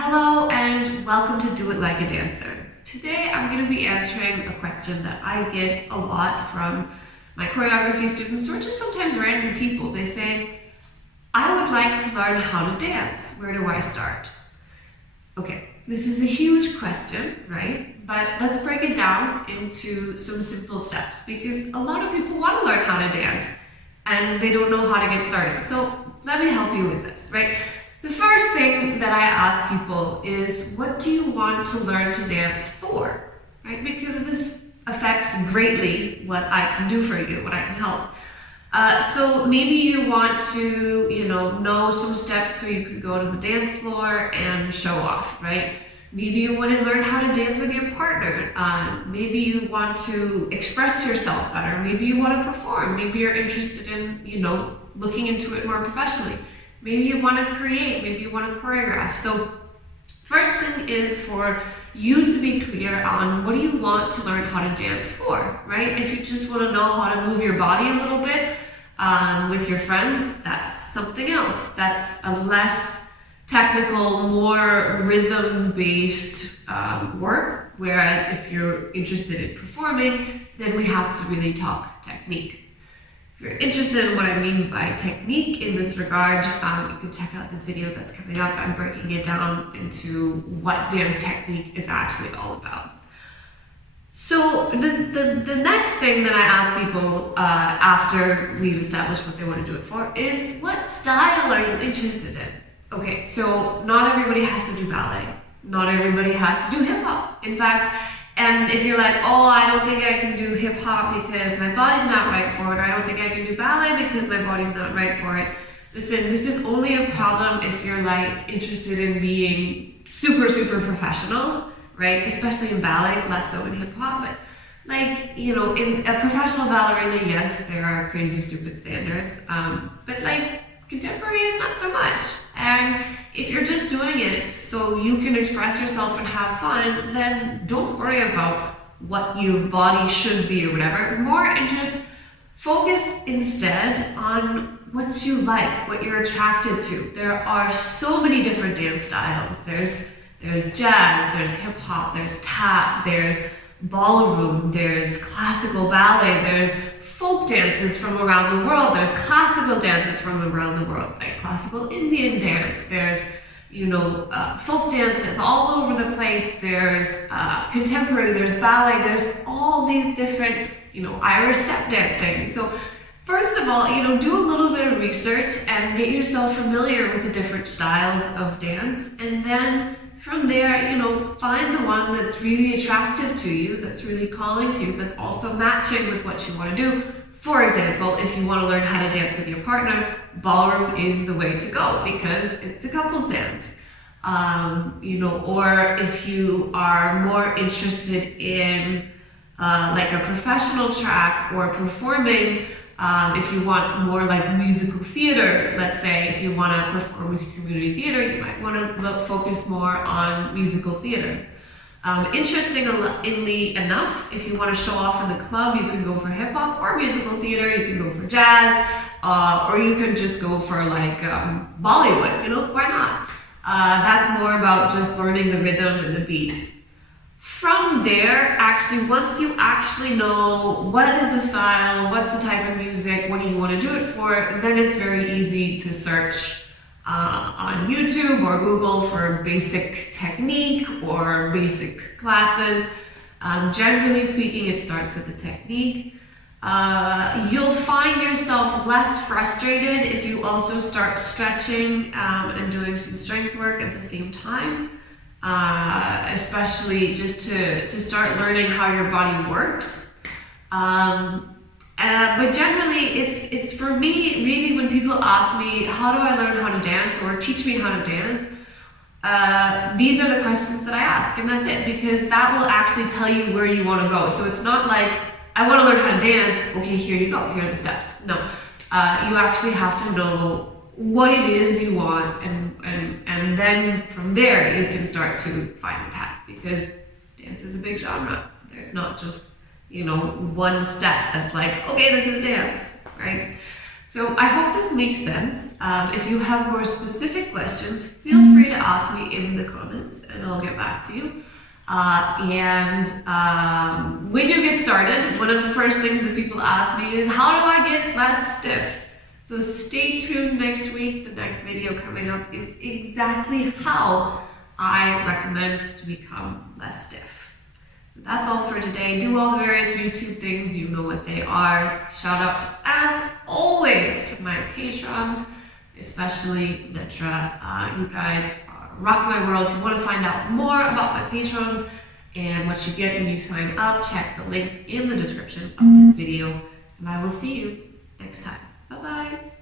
Hello and welcome to Do It Like a Dancer. Today I'm going to be answering a question that I get a lot from my choreography students or just sometimes random people. They say, I would like to learn how to dance. Where do I start? Okay, this is a huge question, right? But let's break it down into some simple steps because a lot of people want to learn how to dance and they don't know how to get started. So let me help you with this, right? The first thing that I ask people is, what do you want to learn to dance for, right? Because this affects greatly what I can do for you, what I can help. So maybe you want to, know some steps so you can go to the dance floor and show off, right? Maybe you want to learn how to dance with your partner. Maybe you want to express yourself better. Maybe you want to perform. Maybe you're interested in, looking into it more professionally. Maybe you want to create, maybe you want to choreograph. So first thing is for you to be clear on what do you want to learn how to dance for, right? If you just want to know how to move your body a little bit with your friends, that's something else. That's a less technical, more rhythm-based work. Whereas if you're interested in performing, then we have to really talk technique. If you're interested in what I mean by technique in this regard, you can check out this video that's coming up. I'm breaking it down into what dance technique is actually all about. So the next thing that I ask people after we've established what they want to do it for is, what style are you interested in? Okay, so not everybody has to do ballet. Not everybody has to do hip hop. In fact, and if you're like, oh, I don't think I can do hip hop because my body's not right for it, or I don't think I can do ballet because my body's not right for it. Listen, this is only a problem if you're like interested in being super, super professional, right? Especially in ballet, less so in hip hop. But like, in a professional ballerina, yes, there are crazy, stupid standards. But like contemporary is not so much. And if you're just doing it so you can express yourself and have fun, then don't worry about what your body should be or whatever. Focus instead on what you like, what you're attracted to. There are so many different dance styles. There's jazz, there's hip hop, there's tap, there's ballroom, there's classical ballet, there's folk dances from around the world, there's classical dances from around the world, like classical Indian dance, there's folk dances all over the place, there's contemporary, there's ballet, there's all these different, Irish step dancing. So first of all, do a little bit of research and get yourself familiar with the different styles of dance, and then from there, find the one that's really attractive to you, that's really calling to you, that's also matching with what you want to do. For example, if you want to learn how to dance with your partner, ballroom is the way to go because it's a couples dance. Or if you are more interested in like a professional track or performing, if you want more like musical theater, let's say, if you want to perform with community theater, you might want to focus more on musical theater. Interestingly enough, if you want to show off in the club, you can go for hip hop or musical theater, you can go for jazz, or you can just go for like Bollywood, why not? That's more about just learning the rhythm and the beats. From there, once you actually know what is the style, what's the type of music, what do you want to do it for, then it's very easy to search on YouTube or Google for basic technique or basic classes. Generally speaking, it starts with the technique. You'll find yourself less frustrated if you also start stretching and doing some strength work at the same time. Especially just to start learning how your body works. But generally, it's for me, really, when people ask me, how do I learn how to dance or teach me how to dance? These are the questions that I ask, and that's it, because that will actually tell you where you want to go. So it's not like, I want to learn how to dance, okay, here you go, here are the steps. No, you actually have to know what it is you want, and then from there you can start to find the path, because dance is a big genre. There's not just one step that's like, okay, this is dance, right? So I hope this makes sense. If you have more specific questions, feel free to ask me in the comments. questions and I'll get back to you. When you get started, one of the first things that people ask me is, how do I get less stiff? So stay tuned next week. The next video coming up is exactly how I recommend to become less stiff. So that's all for today. Do all the various YouTube things, you know what they are. Shout out, as always, to my patrons, especially Nitra. You guys rock my world. If you want to find out more about my patrons and what you get when you sign up, check the link in the description of this video, and I will see you next time. Bye-bye.